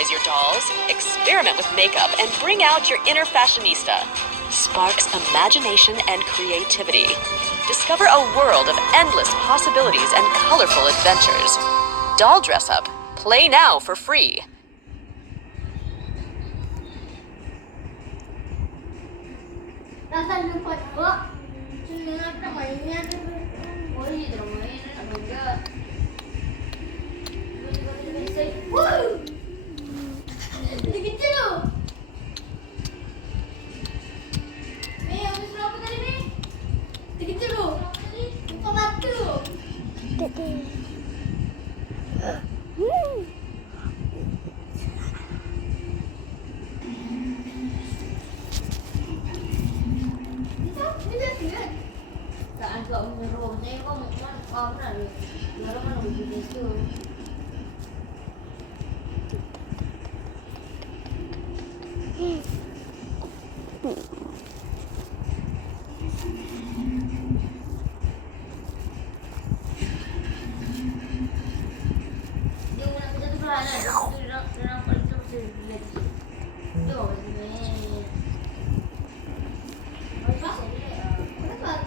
customize your dolls, experiment with makeup, and bring out your inner fashionista. Sparks imagination and creativity. Discover a world of endless possibilities and colorful adventures. Doll Dress Up. Play now for free. Rasanya lupa kok. Senang apa mainnya tuh? Oh iya, main apa enggak? Wuh! Gitu loh. Nih, habis berapa tadi nih? Gitu loh. Lupa batu. Saan ka umiro? Ngayon ko, man, laro man ang bibigay ko. Hindi mo na kita ito kahanan. Ito na palito ko sa bibigay. Ito, ay ba? Ano ba?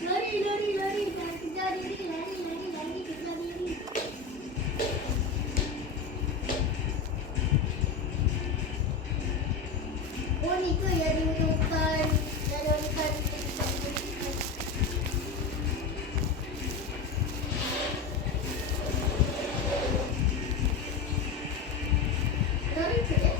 Lari, jangan kejar diri, lari, kejar diri. Oh, ni ke yang diuntungkan, yang diuntungkan. Lari ke ya?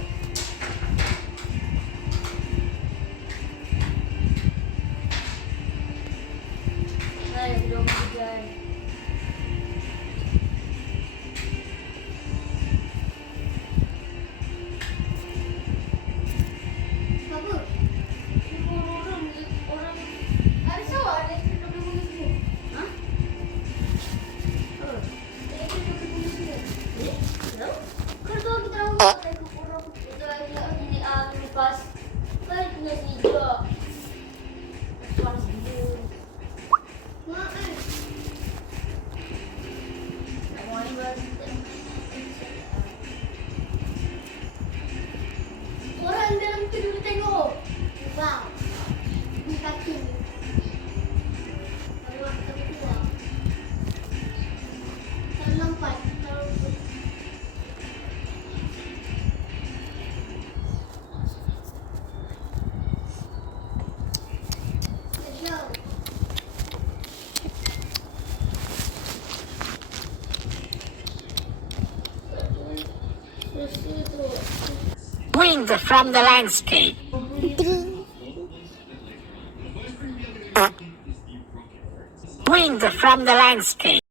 Ay, belum hujan. Apa? Orang ada sawah ada yang nak beli semua. Hah? Oh, ada yang nak beli semua. Tahu? Kalau kita tahu ada orang itu ini lepas kan punya sijak. Tuan sendiri. Orang dalam tu dulu tengok. Wow. Di kaki ni. Kalau kita keluar. Tak nampak. Wind from the landscape. Wind from the landscape.